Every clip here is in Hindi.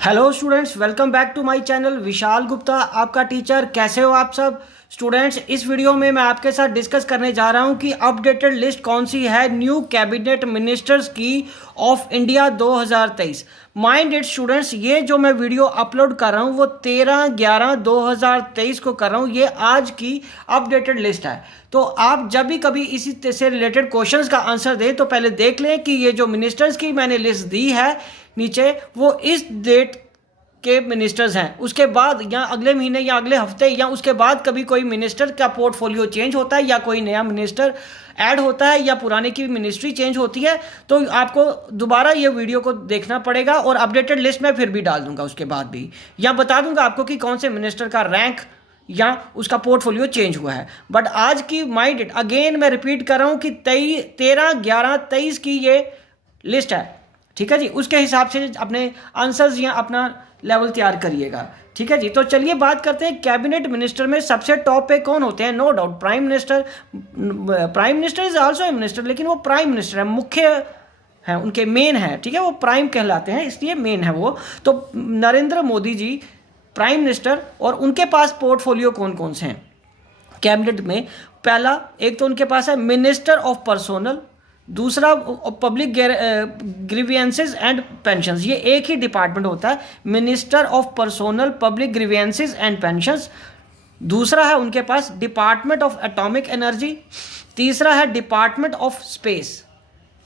Hello students, welcome back to my channel. Vishal Gupta आपका टीचर। कैसे हो आप सब स्टूडेंट्स? इस वीडियो में मैं आपके साथ डिस्कस करने जा रहा हूं कि अपडेटेड लिस्ट कौन सी है न्यू कैबिनेट मिनिस्टर्स की of India 2023। Mind it students, ये जो मैं वीडियो अपलोड कर रहा हूं वो 13/11/2023 को कर रहा हूं। ये आज की अपडेटेड लिस्ट है। तो आप जब भी कभी इसी से रिलेटेड क्वेश्चंस का आंसर दें तो पहले देख लें कि ये जो मिनिस्टर्स की मैंने लिस्ट दी है नीचे, वो इस डेट के मिनिस्टर्स हैं। उसके बाद या अगले महीने या अगले हफ्ते या उसके बाद कभी कोई मिनिस्टर का पोर्टफोलियो चेंज होता है या कोई नया मिनिस्टर ऐड होता है या पुराने की मिनिस्ट्री चेंज होती है, तो आपको दोबारा ये वीडियो को देखना पड़ेगा और अपडेटेड लिस्ट में फिर भी डाल दूंगा उसके बाद भी, या बता दूंगा आपको कि कौन से मिनिस्टर का रैंक या उसका पोर्टफोलियो चेंज हुआ है। बट आज की माइंड इट अगेन मैं रिपीट कर रहा हूं कि 13/11/23 की ये लिस्ट है। ठीक है जी, उसके हिसाब से अपने आंसर्स या अपना लेवल तैयार करिएगा। ठीक है जी, तो चलिए बात करते हैं कैबिनेट मिनिस्टर में सबसे टॉप पे कौन होते हैं। No doubt prime minister. Prime minister is also a minister, लेकिन वो प्राइम मिनिस्टर है, मुख्य है, उनके मेन है। ठीक है, वो प्राइम कहलाते हैं इसलिए मेन है वो। तो नरेंद्र मोदी जी प्राइम मिनिस्टर, और उनके पास पोर्टफोलियो कौन कौन से हैं कैबिनेट में। पहला, एक तो उनके पास है मिनिस्टर ऑफ पर्सोनल, दूसरा पब्लिक ग्रीवियंसेस एंड पेंशंस। ये एक ही डिपार्टमेंट होता है, minister of personnel, public grievances and pensions. दूसरा है उनके पास डिपार्टमेंट ऑफ एटॉमिक एनर्जी। तीसरा है डिपार्टमेंट ऑफ स्पेस।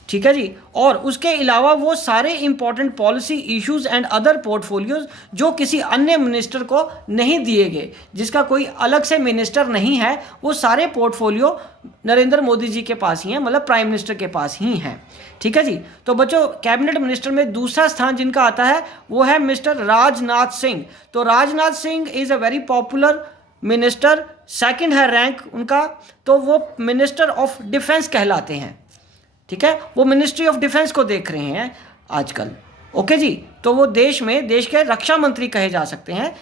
ठीक है जी, और उसके अलावा वो सारे important policy issues and other portfolios जो किसी अन्य मिनिस्टर को नहीं दिए गए, जिसका कोई अलग से मिनिस्टर नहीं है, वो सारे पोर्टफोलियो नरेंद्र मोदी जी के पास ही हैं, मतलब प्राइम मिनिस्टर के पास ही हैं। ठीक है जी, तो बच्चों कैबिनेट मिनिस्टर में दूसरा स्थान जिनका आता है वो है मिस्टर राजनाथ सिंह। तो Rajnath Singh is a very popular minister. Second है रैंक उनका, तो वो मिनिस्टर ऑफ डिफेंस कहलाते हैं। ठीक है, वो मिनिस्ट्री ऑफ डिफेंस को देख रहे हैं आजकल। ओके जी, तो वो देश के रक्षा मंत्री कहे जा सकते हैं,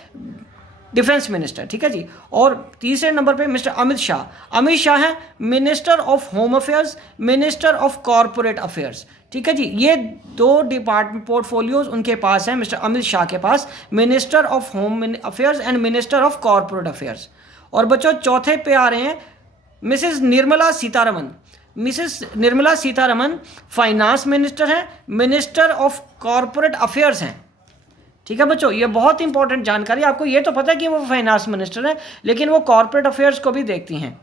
डिफेंस मिनिस्टर। ठीक है जी, और तीसरे नंबर पे मिस्टर अमित शाह। अमित शाह हैं minister of home affairs, minister of corporate affairs. ठीक है जी, ये दो डिपार्टमेंट पोर्टफोलियोज उनके पास हैं मिस्टर अमित शाह के पास, minister of home affairs and minister of corporate affairs. और बच्चों चौथे पे आ रहे हैं Mrs Nirmala Sitharaman. Mrs Nirmala Sitharaman finance minister हैं, मिनिस्टर ऑफ कॉरपोरेट अफेयर्स हैं। ठीक है बच्चों, ये बहुत इंपॉर्टेंट जानकारी। आपको ये तो पता है कि वो फाइनेंस मिनिस्टर हैं, लेकिन वो कॉरपोरेट अफेयर्स को भी देखती हैं।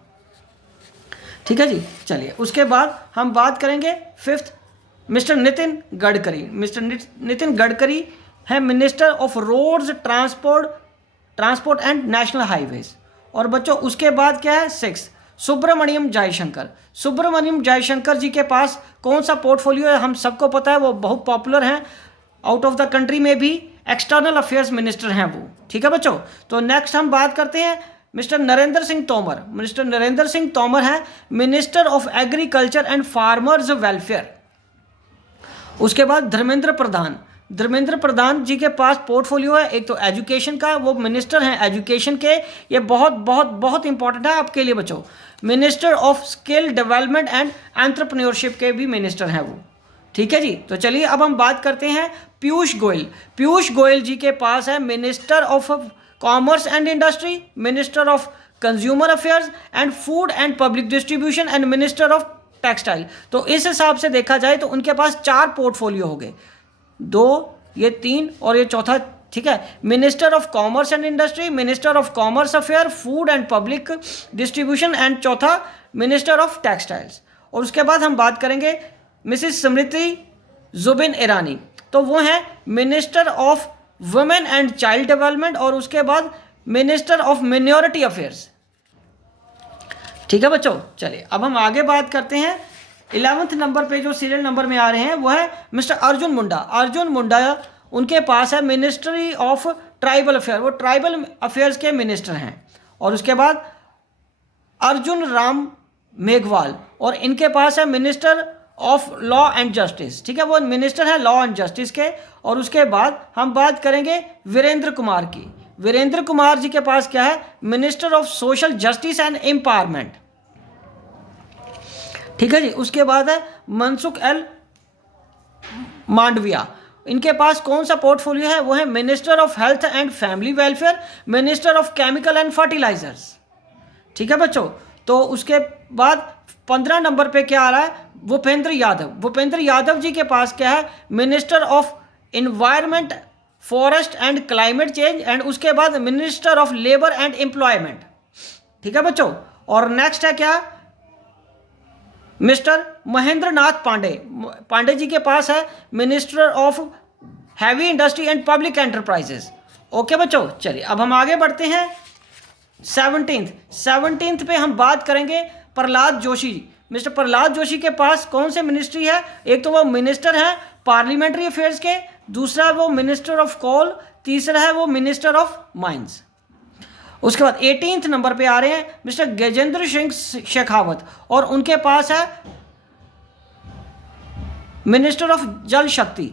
ठीक है जी, चलिए उसके बाद हम बात करेंगे fifth, Mr Nitin Gadkari. Mr Nitin Gadkari है minister of roads, transport and national highways. और बच्चों उसके बाद क्या है, सिक्स, सुब्रमण्यम जयशंकर। सुब्रमण्यम जयशंकर जी के पास कौन सा पोर्टफोलियो है, हम सबको पता है, वो बहुत पॉपुलर हैं आउट ऑफ द कंट्री में भी, एक्सटर्नल अफेयर्स मिनिस्टर हैं वो। ठीक है बच्चों, तो नेक्स्ट हम बात करते हैं मिस्टर नरेंद्र सिंह तोमर। मिस्टर नरेंद्र सिंह तोमर हैं minister of agriculture and farmers welfare. उसके बाद धर्मेंद्र प्रधान। धर्मेंद्र प्रधान जी के पास पोर्टफोलियो है एक तो एजुकेशन का, वो मिनिस्टर हैं एजुकेशन के। ये बहुत बहुत बहुत इंपॉर्टेंट है आपके लिए बच्चों। Minister of skill development and entrepreneurship के भी मिनिस्टर हैं वो। ठीक है जी, तो चलिए अब हम बात करते हैं पीयूष गोयल। पीयूष गोयल जी के पास है minister of commerce and industry, minister of consumer affairs and food and public distribution and minister of textile. तो इस हिसाब से देखा जाए तो उनके पास 4 पोर्टफोलियो हो गए, 2, ये 3 और ये चौथा। ठीक है, minister of commerce and industry, minister of commerce affair, food and public distribution and चौथा मिनिस्टर ऑफ टेक्सटाइल्स। और उसके बाद हम बात करेंगे मिसिस स्मृति जुबिन ईरानी। तो वो हैं minister of women and child development, और उसके बाद मिनिस्टर ऑफ मिनॉरिटी अफेयर्स। ठीक है बच्चों, चलिए अब हम आगे बात करते हैं। 11वें नंबर पे जो सीरियल नंबर में आ रहे हैं वो है मिस्टर अर्जुन मुंडा। अर्जुन मुंडा उनके पास है मिनिस्ट्री ऑफ ट्राइबल अफेयर, वो ट्राइबल अफेयर्स के मिनिस्टर हैं। और उसके बाद अर्जुन राम मेघवाल, और इनके पास है minister of law and justice. ठीक है, वो मिनिस्टर हैं लॉ एंड जस्टिस के। और उसके बाद हम बात करेंगे वीरेंद्र कुमार की। वीरेंद्र कुमार जी के पास क्या है, minister of social justice and empowerment. ठीक है जी, उसके बाद है मनसुख एल मांडविया। इनके पास कौन सा पोर्टफोलियो है? वो है minister of health and family welfare, minister of chemical and fertilisers. ठीक है बच्चों। तो उसके बाद 15 नंबर पे क्या आ रहा है? भूपेंद्र यादव। भूपेंद्र यादव जी के पास क्या है? Minister of environment, forest and climate change, and उसके बाद minister of labour and employment. ठीक है बच्चों। और नेक्स्ट है क्या? मिस्टर महेंद्र नाथ पांडे। पांडे जी के पास है minister of heavy industry and public enterprises. Okay बच्चों, चलिए अब हम आगे बढ़ते हैं। 17th पे हम बात करेंगे प्रहलाद जोशी। मिस्टर प्रहलाद जोशी के पास कौन से मिनिस्ट्री है? एक तो वो मिनिस्टर है पार्लियामेंट्री अफेयर्स के, दूसरा वो मिनिस्टर ऑफ कोल, तीसरा है वो मिनिस्टर ऑफ माइंस। उसके बाद 18th नंबर पे आ रहे हैं मिस्टर गजेंद्र सिंह शेखावत, और उनके पास है मिनिस्टर ऑफ जल शक्ति,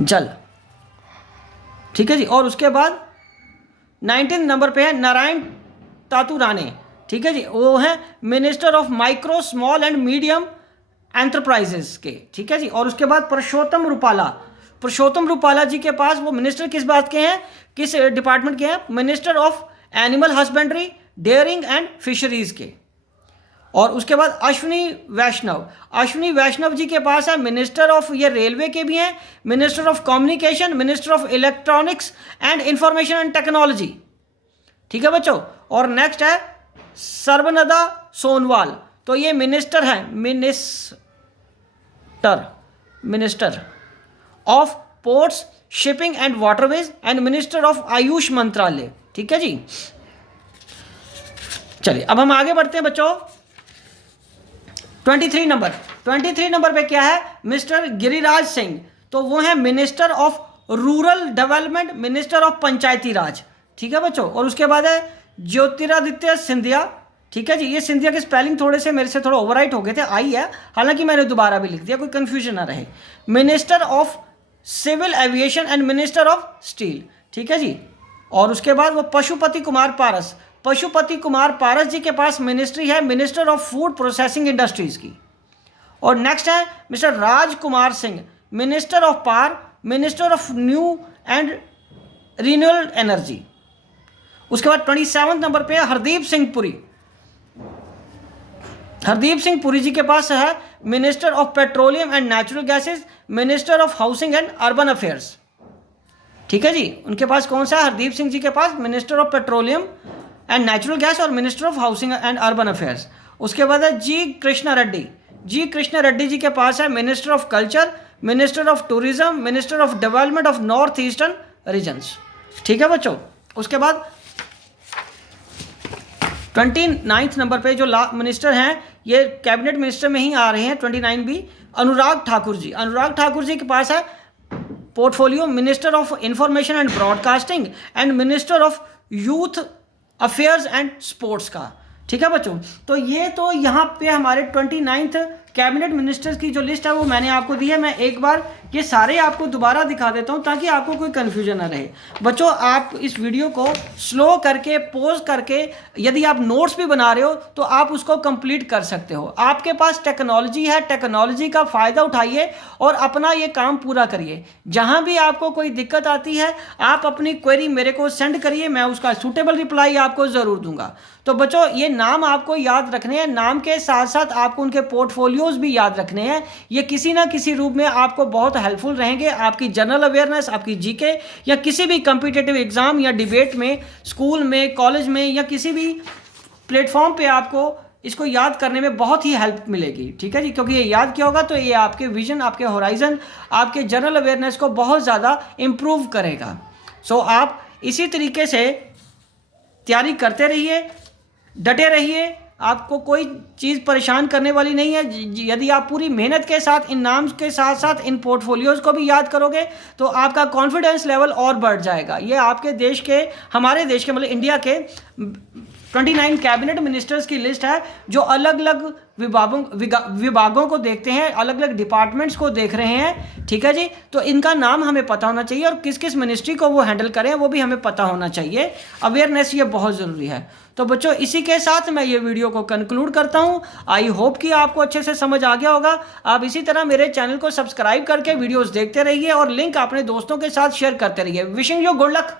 जल। ठीक है जी। और उसके बाद 19th नंबर पे है नारायण तातू राणे। ठीक है जी, वो है minister of micro small and medium enterprises के। ठीक है जी। और उसके बाद परषोत्तम रूपाला। परषोत्तम रूपाला जी के पास वो मिनिस्टर किस बात के हैं, किस डिपार्टमेंट के हैं? Minister of animal husbandry, dairying and fisheries के। और उसके बाद अश्विनी वैष्णव। अश्विनी वैष्णव जी के पास है मिनिस्टर ऑफ, ये रेलवे के भी हैं, minister of communication, minister of electronics and information and technology. ठीक है बच्चों। और नेक्स्ट है सर्बानंद सोनोवाल। तो ये मिनिस्टर है, minister of ports, shipping and waterways, and minister of Ayush मंत्रालय। ठीक है जी। चलिए अब हम आगे बढ़ते हैं बच्चों। 23 नंबर पे क्या है? मिस्टर गिरिराज सिंह। तो वो है minister of rural development, minister of Panchayati Raj. ठीक है बच्चों। और उसके बाद है ज्योतिरादित्य सिंधिया। ठीक है जी। ये सिंधिया के स्पेलिंग थोड़े से मेरे से थोड़ा ओवरराइट हो गए थे, आई है, हालांकि मैंने दोबारा भी लिख दिया, कोई कंफ्यूजन ना रहे। Minister of civil aviation and minister of steel. ठीक है जी। और उसके बाद वो पशुपति कुमार पारस। पशुपति कुमार पारस जी के पास मिनिस्ट्री है minister of food processing industries की। और नेक्स्ट है mister Rajkumar Singh, minister of power, minister of new and renewable energy. उसके बाद 27 नंबर पे हरदीप सिंह पुरी। हरदीप सिंह पुरी जी के पास है minister of petroleum and natural gases, minister of housing and urban affairs. ठीक है जी। उनके पास कौन सा है? हरदीप सिंह जी के पास minister of petroleum and natural gas और minister of housing and urban affairs. उसके बाद है जी कृष्णा रेड्डी। जी कृष्णा रेड्डी जी के पास है minister of culture, minister of tourism, minister of development of north eastern regions. ठीक है बच्चों। उसके बाद 29th नंबर पे जो मिनिस्टर हैं, ये कैबिनेट मिनिस्टर में ही आ रहे हैं, 29 भी, अनुराग ठाकुर जी। अनुराग ठाकुर जी के पास है portfolio minister of information and broadcasting and minister of youth affairs and sports का। ठीक है बच्चों। तो ये तो यहाँ पे हमारे 29th कैबिनेट मिनिस्टर्स की जो लिस्ट है वो मैंने आपको दी है। मैं एक बार ये सारे आपको दोबारा दिखा देता हूँ ताकि आपको कोई कन्फ्यूजन ना रहे। बच्चों आप इस वीडियो को स्लो करके, पॉज करके, यदि आप नोट्स भी बना रहे हो तो आप उसको कंप्लीट कर सकते हो। आपके पास टेक्नोलॉजी है, टेक्नोलॉजी का फ़ायदा उठाइए और अपना ये काम पूरा करिए। जहाँ भी आपको कोई दिक्कत आती है आप अपनी क्वेरी मेरे को सेंड करिए, मैं उसका सूटेबल रिप्लाई आपको ज़रूर दूंगा। तो बच्चों ये नाम आपको याद रखने हैं, नाम के साथ साथ आपको उनके पोर्टफोलियोज भी याद रखने हैं। ये किसी ना किसी रूप में आपको बहुत हेल्पफुल रहेंगे, आपकी जनरल अवेयरनेस, आपकी जीके या किसी भी कॉम्पिटिटिव एग्जाम या डिबेट में, स्कूल में, कॉलेज में या किसी भी प्लेटफॉर्म पे आपको इसको याद करने में बहुत ही हेल्प मिलेगी। ठीक है जी। क्योंकि ये याद किया होगा तो ये आपके विजन, आपके होराइजन, आपके जनरल अवेयरनेस को बहुत ज़्यादा इम्प्रूव करेगा। सो आप इसी तरीके से तैयारी करते रहिए, डटे रहिए, आपको कोई चीज़ परेशान करने वाली नहीं है। यदि आप पूरी मेहनत के साथ इन नाम्स के साथ साथ इन पोर्टफोलियोज़ को भी याद करोगे तो आपका कॉन्फिडेंस लेवल और बढ़ जाएगा। ये आपके देश के, हमारे देश के, मतलब इंडिया के 29 कैबिनेट मिनिस्टर्स की लिस्ट है जो अलग अलग विभागों को देखते हैं, अलग अलग डिपार्टमेंट्स को देख रहे हैं। ठीक है जी, तो इनका नाम हमें पता होना चाहिए और किस किस मिनिस्ट्री को वो हैंडल करें वो भी हमें पता होना चाहिए। अवेयरनेस ये बहुत ज़रूरी है। तो बच्चों इसी के साथ मैं ये वीडियो को कंक्लूड करता हूँ। आई होप कि आपको अच्छे से समझ आ गया होगा। आप इसी तरह मेरे चैनल को सब्सक्राइब करके वीडियोस देखते रहिए और लिंक अपने दोस्तों के साथ शेयर करते रहिए। Wishing you good luck.